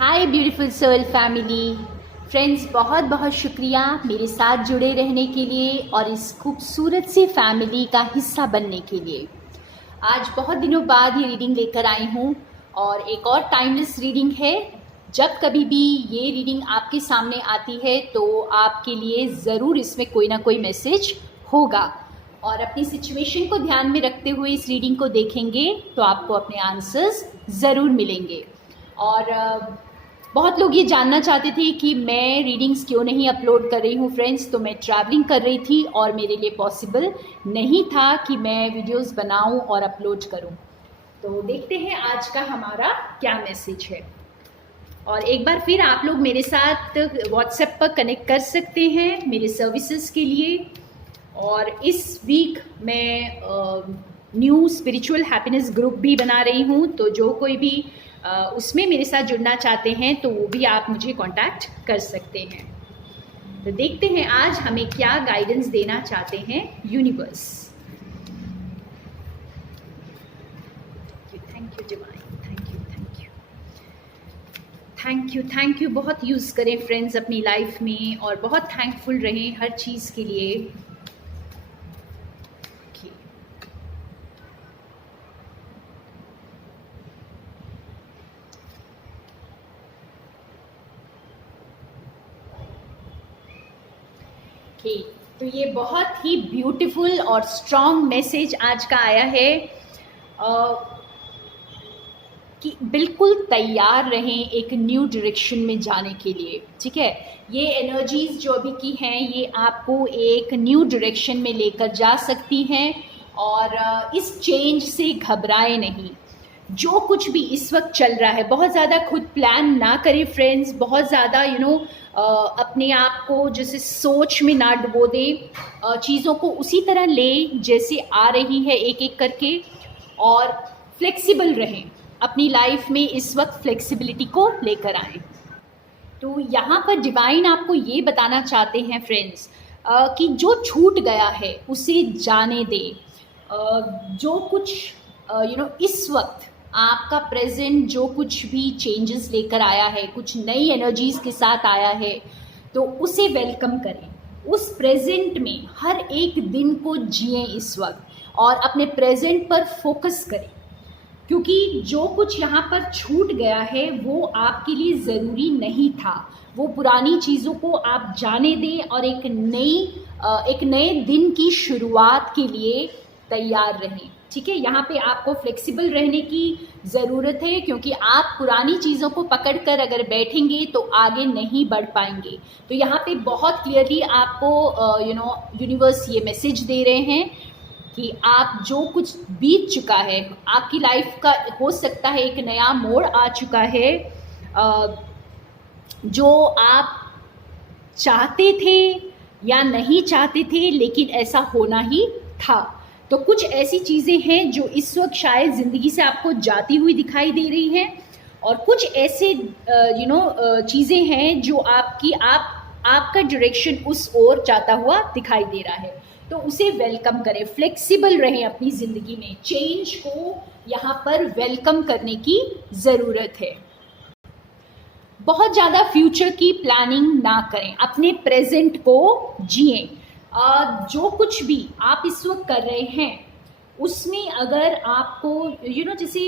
हाय beautiful soul family friends, बहुत बहुत शुक्रिया मेरे साथ जुड़े रहने के लिए और इस खूबसूरत सी फैमिली का हिस्सा बनने के लिए। आज बहुत दिनों बाद ये रीडिंग लेकर आई हूँ और एक और टाइमलेस रीडिंग है। जब कभी भी ये रीडिंग आपके सामने आती है तो आपके लिए ज़रूर इसमें कोई ना कोई मैसेज होगा और अपनी सिचुएशन को ध्यान में रखते हुए इस रीडिंग को देखेंगे तो आपको अपने आंसर्स ज़रूर मिलेंगे। और बहुत लोग ये जानना चाहते थे कि मैं रीडिंग्स क्यों नहीं अपलोड कर रही हूँ फ्रेंड्स। तो मैं ट्रैवलिंग कर रही थी और मेरे लिए पॉसिबल नहीं था कि मैं वीडियोस बनाऊँ और अपलोड करूँ। तो देखते हैं आज का हमारा क्या मैसेज है। और एक बार फिर आप लोग मेरे साथ व्हाट्सएप पर कनेक्ट कर सकते हैं मेरे सर्विसेज के लिए। और इस वीक मैं न्यू स्पिरिचुअल हैप्पीनेस ग्रुप भी बना रही हूँ, तो जो कोई भी उसमें मेरे साथ जुड़ना चाहते हैं तो वो भी आप मुझे कांटेक्ट कर सकते हैं। तो देखते हैं आज हमें क्या गाइडेंस देना चाहते हैं universe. Thank you divine, thank you. बहुत यूज़ करें फ्रेंड्स अपनी लाइफ में और बहुत थैंकफुल रहें हर चीज़ के लिए। तो ये बहुत ही ब्यूटीफुल और स्ट्रॉन्ग मैसेज आज का आया है कि बिल्कुल तैयार रहें एक न्यू डायरेक्शन में जाने के लिए। ठीक है, ये एनर्जीज जो अभी की हैं ये आपको एक न्यू डायरेक्शन में लेकर जा सकती हैं और इस चेंज से घबराए नहीं। जो कुछ भी इस वक्त चल रहा है बहुत ज़्यादा खुद प्लान ना करें फ्रेंड्स, बहुत ज़्यादा अपने आप को जैसे सोच में ना डुबो दें, चीज़ों को उसी तरह लें जैसे आ रही है एक एक करके और फ्लेक्सिबल रहें अपनी लाइफ में। इस वक्त फ्लेक्सिबिलिटी को लेकर आएँ। तो यहाँ पर डिवाइन आपको ये बताना चाहते हैं फ्रेंड्स कि जो छूट गया है उसे जाने दें। जो कुछ इस वक्त आपका प्रेजेंट जो कुछ भी चेंजेस लेकर आया है, कुछ नई एनर्जीज के साथ आया है, तो उसे वेलकम करें। उस प्रेजेंट में हर एक दिन को जिएं इस वक्त और अपने प्रेजेंट पर फोकस करें, क्योंकि जो कुछ यहाँ पर छूट गया है वो आपके लिए ज़रूरी नहीं था। वो पुरानी चीज़ों को आप जाने दें और एक नए दिन की शुरुआत के लिए तैयार रहें। ठीक है, यहाँ पे आपको फ्लेक्सिबल रहने की ज़रूरत है, क्योंकि आप पुरानी चीज़ों को पकड़कर अगर बैठेंगे तो आगे नहीं बढ़ पाएंगे। तो यहाँ पे बहुत क्लियरली आपको यूनिवर्स ये मैसेज दे रहे हैं कि आप जो कुछ बीत चुका है आपकी लाइफ का, हो सकता है एक नया मोड़ आ चुका है जो आप चाहते थे या नहीं चाहते थे, लेकिन ऐसा होना ही था। तो कुछ ऐसी चीज़ें हैं जो इस वक्त शायद ज़िंदगी से आपको जाती हुई दिखाई दे रही हैं और कुछ ऐसे चीज़ें हैं जो आपका डायरेक्शन उस ओर जाता हुआ दिखाई दे रहा है। तो उसे वेलकम करें, फ्लेक्सिबल रहें अपनी ज़िंदगी में। चेंज को यहाँ पर वेलकम करने की ज़रूरत है। बहुत ज़्यादा फ्यूचर की प्लानिंग ना करें, अपने प्रेजेंट को जिएं। जो कुछ भी आप इस वक्त कर रहे हैं उसमें अगर आपको जैसे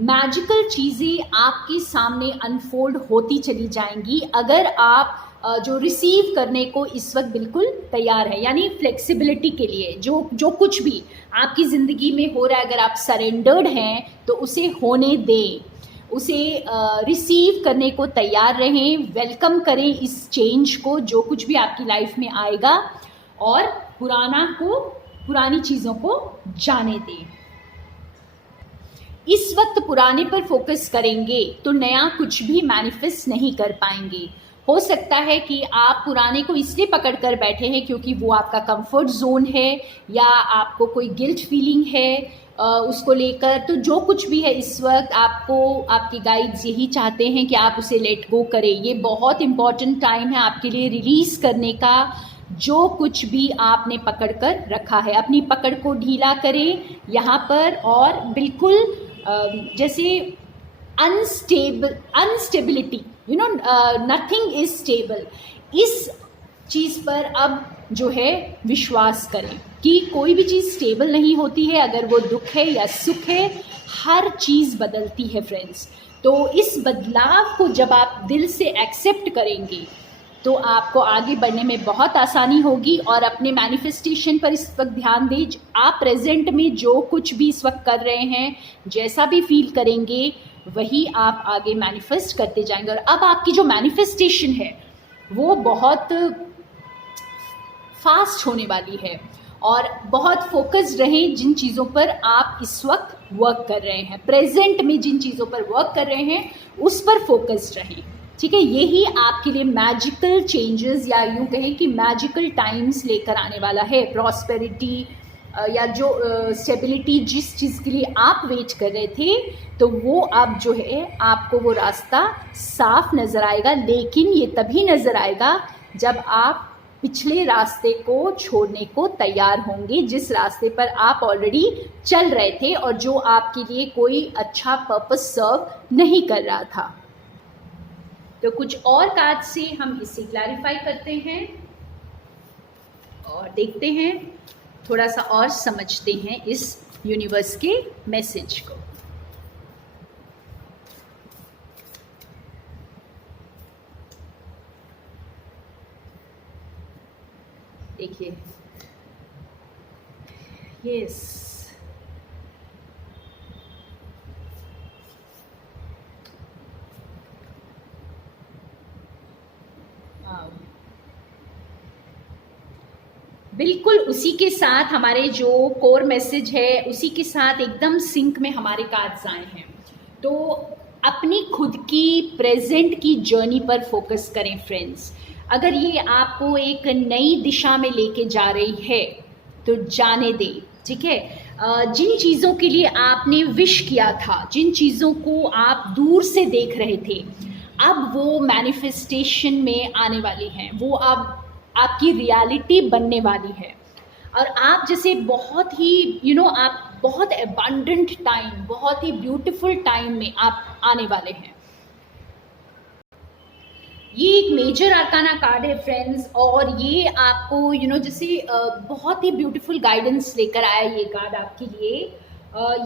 मैजिकल चीज़ें आपके सामने अनफोल्ड होती चली जाएंगी अगर आप जो रिसीव करने को इस वक्त बिल्कुल तैयार है, यानी फ्लेक्सिबिलिटी के लिए जो कुछ भी आपकी ज़िंदगी में हो रहा है, अगर आप सरेंडर्ड हैं तो उसे होने दें, उसे रिसीव करने को तैयार रहें। वेलकम करें इस चेंज को जो कुछ भी आपकी लाइफ में आएगा और पुरानी चीज़ों को जाने दें। इस वक्त पुराने पर फोकस करेंगे तो नया कुछ भी मैनिफेस्ट नहीं कर पाएंगे। हो सकता है कि आप पुराने को इसलिए पकड़ कर बैठे हैं क्योंकि वो आपका कंफर्ट जोन है या आपको कोई गिल्ट फीलिंग है उसको लेकर। तो जो कुछ भी है इस वक्त आपके गाइड्स यही चाहते हैं कि आप उसे लेट गो करें। ये बहुत इंपॉर्टेंट टाइम है आपके लिए रिलीज़ करने का। जो कुछ भी आपने पकड़ कर रखा है अपनी पकड़ को ढीला करें यहाँ पर और बिल्कुल जैसे अनस्टेबिलिटी, नथिंग इज स्टेबल, इस चीज़ पर अब जो है विश्वास करें कि कोई भी चीज़ स्टेबल नहीं होती है, अगर वो दुख है या सुख है, हर चीज़ बदलती है फ्रेंड्स। तो इस बदलाव को जब आप दिल से एक्सेप्ट करेंगे तो आपको आगे बढ़ने में बहुत आसानी होगी। और अपने मैनिफेस्टेशन पर इस वक्त ध्यान दें, आप प्रेजेंट में जो कुछ भी इस वक्त कर रहे हैं, जैसा भी फील करेंगे वही आप आगे मैनिफेस्ट करते जाएंगे। और अब आपकी जो मैनिफेस्टेशन है वो बहुत फास्ट होने वाली है, और बहुत फोकस्ड रहें जिन चीज़ों पर आप इस वक्त वर्क कर रहे हैं, प्रेजेंट में जिन चीज़ों पर वर्क कर रहे हैं उस पर फोकस्ड रहें, ठीक है। यही आपके लिए मैजिकल चेंजेस या यूँ कहें कि मैजिकल टाइम्स लेकर आने वाला है। प्रॉस्पेरिटी या जो स्टेबिलिटी जिस चीज़ के लिए आप वेट कर रहे थे, तो वो अब जो है आपको वो रास्ता साफ नज़र आएगा। लेकिन ये तभी नज़र आएगा जब आप पिछले रास्ते को छोड़ने को तैयार होंगे, जिस रास्ते पर आप ऑलरेडी चल रहे थे और जो आपके लिए कोई अच्छा पर्पस सर्व नहीं कर रहा था। तो कुछ और कार्ड से हम इसे क्लैरिफाई करते हैं और देखते हैं, थोड़ा सा और समझते हैं इस यूनिवर्स के मैसेज को। देखिए, यस, बिल्कुल उसी के साथ हमारे जो कोर मैसेज है उसी के साथ एकदम सिंक में हमारे कार्ड्स आए हैं। तो अपनी खुद की प्रेजेंट की जर्नी पर फोकस करें फ्रेंड्स। अगर ये आपको एक नई दिशा में लेके जा रही है तो जाने दें, ठीक है। जिन चीज़ों के लिए आपने विश किया था, जिन चीज़ों को आप दूर से देख रहे थे, अब वो मैनिफेस्टेशन में आने वाली हैं, वो अब आपकी रियलिटी बनने वाली है। और आप जैसे बहुत ही आप बहुत एबंडेंट टाइम, बहुत ही ब्यूटीफुल टाइम में आप आने वाले हैं। ये एक मेजर आर्काना कार्ड है फ्रेंड्स, और ये आपको जैसे बहुत ही ब्यूटीफुल गाइडेंस लेकर आया ये कार्ड आपके लिए।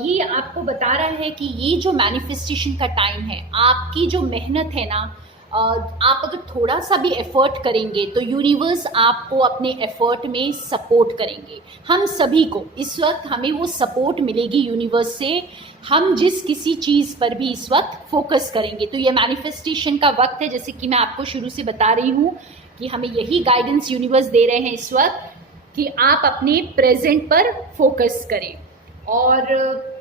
ये आपको बता रहा है कि ये जो मैनिफेस्टेशन का टाइम है, आपकी जो मेहनत है ना, आप अगर थोड़ा सा भी एफर्ट करेंगे तो यूनिवर्स आपको अपने एफर्ट में सपोर्ट करेंगे। हम सभी को इस वक्त हमें वो सपोर्ट मिलेगी यूनिवर्स से, हम जिस किसी चीज़ पर भी इस वक्त फोकस करेंगे। तो ये मैनिफेस्टेशन का वक्त है, जैसे कि मैं आपको शुरू से बता रही हूँ कि हमें यही गाइडेंस यूनिवर्स दे रहे हैं इस वक्त कि आप अपने प्रेजेंट पर फोकस करें। और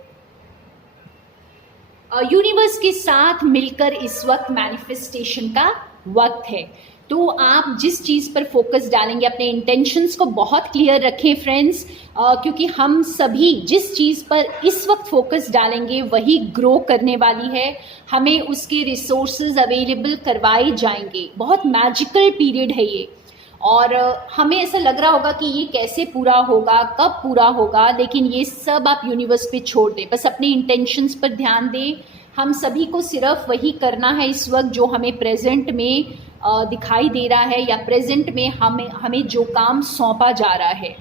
यूनिवर्स के साथ मिलकर इस वक्त मैनिफेस्टेशन का वक्त है। तो आप जिस चीज़ पर फोकस डालेंगे, अपने इंटेंशंस को बहुत क्लियर रखें फ्रेंड्स, क्योंकि हम सभी जिस चीज़ पर इस वक्त फोकस डालेंगे वही ग्रो करने वाली है। हमें उसके रिसोर्सेज अवेलेबल करवाए जाएंगे। बहुत मैजिकल पीरियड है ये, और हमें ऐसा लग रहा होगा कि ये कैसे पूरा होगा, कब पूरा होगा, लेकिन ये सब आप यूनिवर्स पे छोड़ दें, बस अपने इंटेंशंस पर ध्यान दें। हम सभी को सिर्फ वही करना है इस वक्त जो हमें प्रेजेंट में दिखाई दे रहा है, या प्रेजेंट में हमें जो काम सौंपा जा रहा है।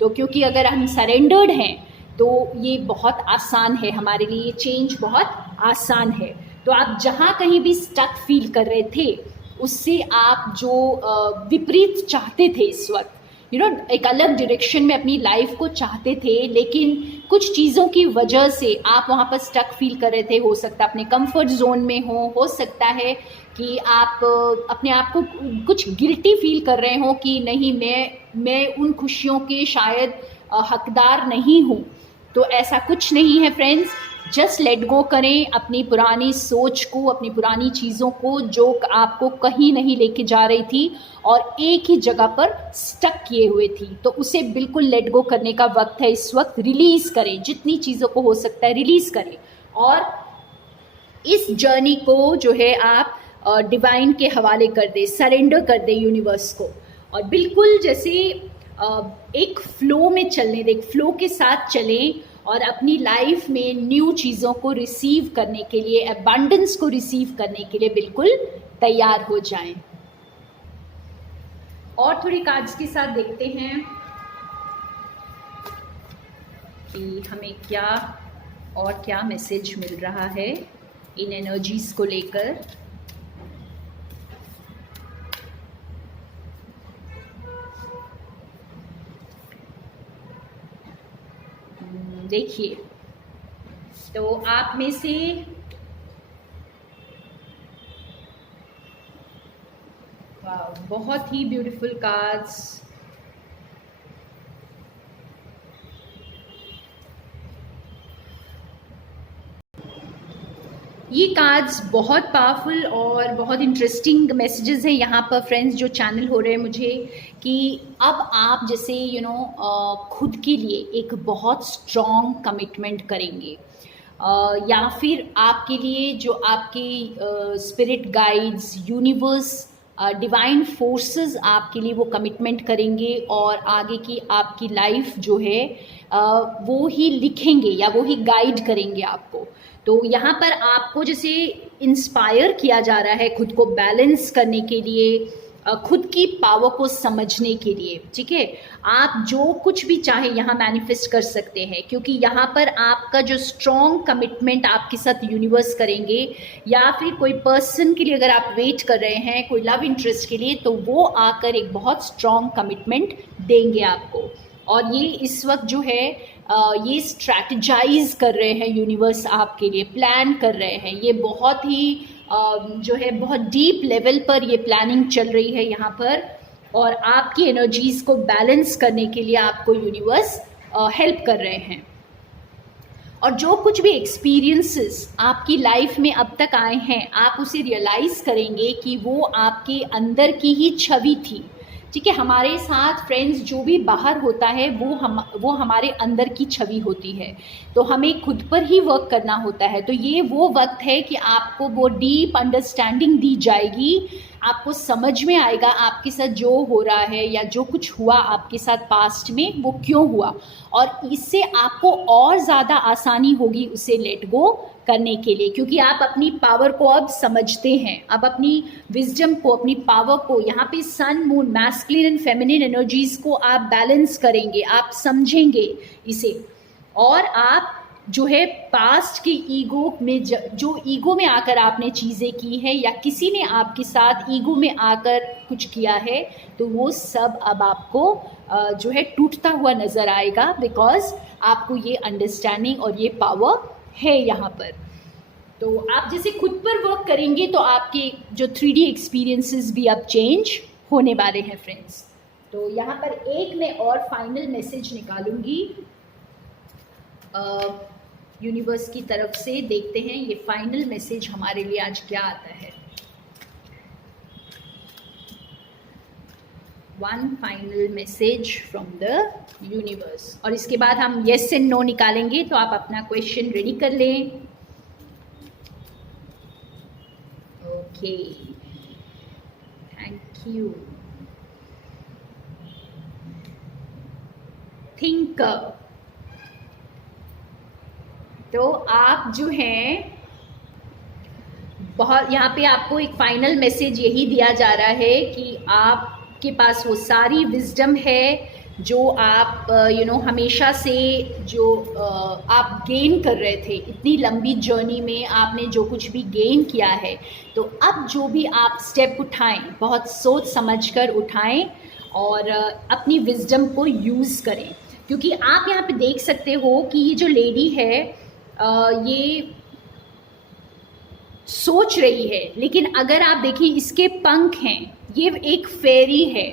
तो क्योंकि अगर हम सरेंडर्ड हैं तो ये बहुत आसान है हमारे लिए, ये चेंज बहुत आसान है। तो आप जहाँ कहीं भी स्टक फील कर रहे थे, उससे आप जो विपरीत चाहते थे इस वक्त, एक अलग डायरेक्शन में अपनी लाइफ को चाहते थे, लेकिन कुछ चीज़ों की वजह से आप वहाँ पर स्टक फील कर रहे थे। हो सकता है अपने कंफर्ट जोन में हो सकता है कि आप अपने आप को कुछ गिल्टी फील कर रहे हो कि नहीं, मैं उन खुशियों के शायद हकदार नहीं हूँ। तो ऐसा कुछ नहीं है फ्रेंड्स, जस्ट लेट गो करें अपनी पुरानी सोच को, अपनी पुरानी चीज़ों को जो आपको कहीं नहीं लेके जा रही थी और एक ही जगह पर स्टक किए हुए थी, तो उसे बिल्कुल लेट गो करने का वक्त है इस वक्त। रिलीज़ करें, जितनी चीज़ों को हो सकता है रिलीज़ करें, और इस जर्नी को जो है आप डिवाइन के हवाले कर दे, सरेंडर कर दे यूनिवर्स को, और बिल्कुल जैसे एक फ्लो में चलने दें, फ्लो के साथ चलें और अपनी लाइफ में न्यू चीज़ों को रिसीव करने के लिए, अबंडेंस को रिसीव करने के लिए बिल्कुल तैयार हो जाएं। और थोड़ी कार्ड्स के साथ देखते हैं कि हमें क्या और क्या मैसेज मिल रहा है इन एनर्जीज को लेकर। देखिए, तो आप में से बहुत ही ब्यूटीफुल कार्ड्स, ये कार्ड्स बहुत पावरफुल और बहुत इंटरेस्टिंग मैसेजेस हैं यहाँ पर फ्रेंड्स जो चैनल हो रहे हैं मुझे, कि अब आप जैसे खुद के लिए एक बहुत स्ट्रॉन्ग कमिटमेंट करेंगे, या फिर आपके लिए जो आपके spirit guides, universe, divine forces आपके लिए वो कमिटमेंट करेंगे और आगे की आपकी लाइफ जो है वो ही लिखेंगे या वो ही गाइड करेंगे आपको। तो यहाँ पर आपको जैसे इंस्पायर किया जा रहा है खुद को बैलेंस करने के लिए, खुद की पावर को समझने के लिए, ठीक है। आप जो कुछ भी चाहे यहाँ मैनिफेस्ट कर सकते हैं, क्योंकि यहाँ पर आपका जो स्ट्रॉन्ग कमिटमेंट आपके साथ यूनिवर्स करेंगे, या फिर कोई पर्सन के लिए अगर आप वेट कर रहे हैं कोई लव इंटरेस्ट के लिए, तो वो आकर एक बहुत स्ट्रॉन्ग कमिटमेंट देंगे आपको। और ये इस वक्त जो है ये स्ट्रैटेजाइज कर रहे हैं यूनिवर्स आपके लिए, प्लान कर रहे हैं। ये बहुत ही जो है बहुत डीप लेवल पर ये प्लानिंग चल रही है यहाँ पर, और आपकी एनर्जीज को बैलेंस करने के लिए आपको यूनिवर्स हेल्प कर रहे हैं। और जो कुछ भी एक्सपीरियंसेस आपकी लाइफ में अब तक आए हैं, आप उसे रियलाइज़ करेंगे कि वो आपके अंदर की ही छवि थी, ठीक है। हमारे साथ फ्रेंड्स जो भी बाहर होता है वो हमारे अंदर की छवि होती है, तो हमें खुद पर ही वर्क करना होता है। तो ये वो वक्त है कि आपको वो डीप अंडरस्टैंडिंग दी जाएगी, आपको समझ में आएगा आपके साथ जो हो रहा है या जो कुछ हुआ आपके साथ पास्ट में वो क्यों हुआ, और इससे आपको और ज़्यादा आसानी होगी उसे लेट गो करने के लिए, क्योंकि आप अपनी पावर को अब समझते हैं, अब अपनी विजडम को, अपनी पावर को, यहाँ पे sun moon masculine and feminine energies को आप बैलेंस करेंगे, आप समझेंगे इसे। और आप जो है पास्ट के ईगो में जो ईगो में आकर आपने चीज़ें की है, या किसी ने आपके साथ ईगो में आकर कुछ किया है, तो वो सब अब आपको जो है टूटता हुआ नज़र आएगा, बिकॉज आपको ये अंडरस्टैंडिंग और ये पावर है यहाँ पर। तो आप जैसे खुद पर वर्क करेंगे तो आपके जो 3D एक्सपीरियंसेस भी अब चेंज होने वाले हैं फ्रेंड्स। तो यहाँ पर एक मैं और फाइनल मैसेज निकालूंगी यूनिवर्स की तरफ से। देखते हैं ये फाइनल मैसेज हमारे लिए आज क्या आता है। One final message from the universe, और इसके बाद हम येस एंड नो निकालेंगे। तो आप अपना क्वेश्चन रेडी कर लें। Okay, thank you. थिंक, तो आप जो हैं बहुत, यहाँ पे आपको एक फाइनल मैसेज यही दिया जा रहा है कि आपके पास वो सारी विजडम है जो आप हमेशा से जो आप गेन कर रहे थे इतनी लंबी जर्नी में, आपने जो कुछ भी गेन किया है, तो अब जो भी आप स्टेप उठाएं बहुत सोच समझकर उठाएं और अपनी विजडम को यूज़ करें। क्योंकि आप यहाँ पे देख सकते हो कि ये जो लेडी है ये सोच रही है, लेकिन अगर आप देखिए इसके पंख हैं, ये एक फेरी है,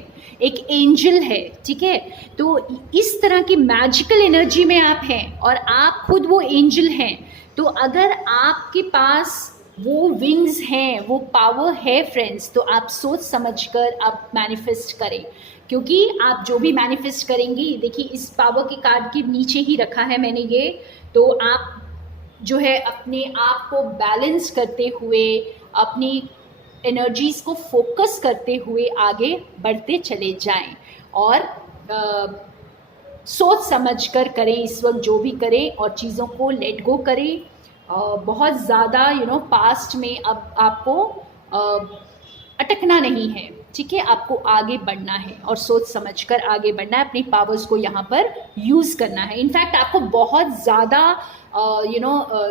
एक एंजल है, ठीक है। तो इस तरह की मैजिकल एनर्जी में आप हैं और आप खुद वो एंजल हैं। तो अगर आपके पास वो विंग्स हैं, वो पावर है फ्रेंड्स, तो आप सोच समझकर आप मैनिफेस्ट करें, क्योंकि आप जो भी मैनिफेस्ट करेंगे, देखिए इस पावर के कार्ड के नीचे ही रखा है मैंने ये, तो आप जो है अपने आप को बैलेंस करते हुए, अपनी एनर्जीज को फोकस करते हुए आगे बढ़ते चले जाएं। और सोच समझ कर करें इस वक्त जो भी करें, और चीज़ों को लेट गो करें। बहुत ज़्यादा पास्ट में अब आपको अटकना नहीं है, ठीक है, आपको आगे बढ़ना है और सोच समझकर आगे बढ़ना है, अपनी पावर्स को यहाँ पर यूज़ करना है। इनफैक्ट आपको बहुत ज़्यादा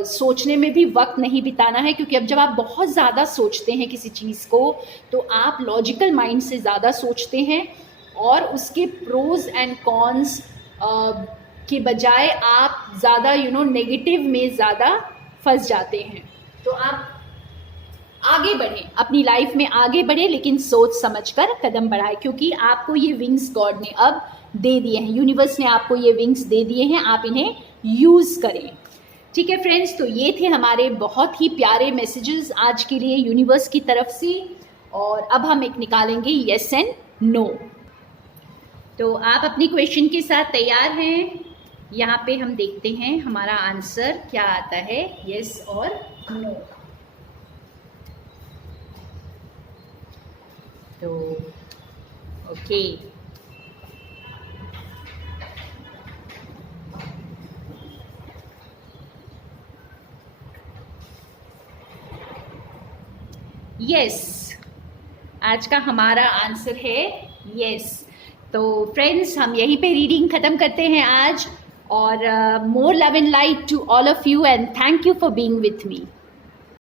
सोचने में भी वक्त नहीं बिताना है, क्योंकि अब जब आप बहुत ज़्यादा सोचते हैं किसी चीज़ को तो आप लॉजिकल माइंड से ज़्यादा सोचते हैं और उसके प्रोज एंड कॉन्स के बजाय आप ज़्यादा नेगेटिव में ज़्यादा फंस जाते हैं। तो आप आगे बढ़ें, अपनी लाइफ में आगे बढ़े, लेकिन सोच समझकर कदम बढ़ाए, क्योंकि आपको ये विंग्स गॉड ने अब दे दिए हैं, यूनिवर्स ने आपको ये विंग्स दे दिए हैं, आप इन्हें यूज़ करें। ठीक है फ्रेंड्स, तो ये थे हमारे बहुत ही प्यारे मैसेजेस आज के लिए यूनिवर्स की तरफ से, और अब हम एक निकालेंगे येस एंड नो। तो आप अपनी क्वेश्चन के साथ तैयार हैं? यहाँ पे हम देखते हैं हमारा आंसर क्या आता है, येस और नो। तो ओके, यस, आज का हमारा आंसर है यस। तो फ्रेंड्स, हम यहीं पे रीडिंग ख़त्म करते हैं आज, और more love and light to all of you, and thank you for being with me.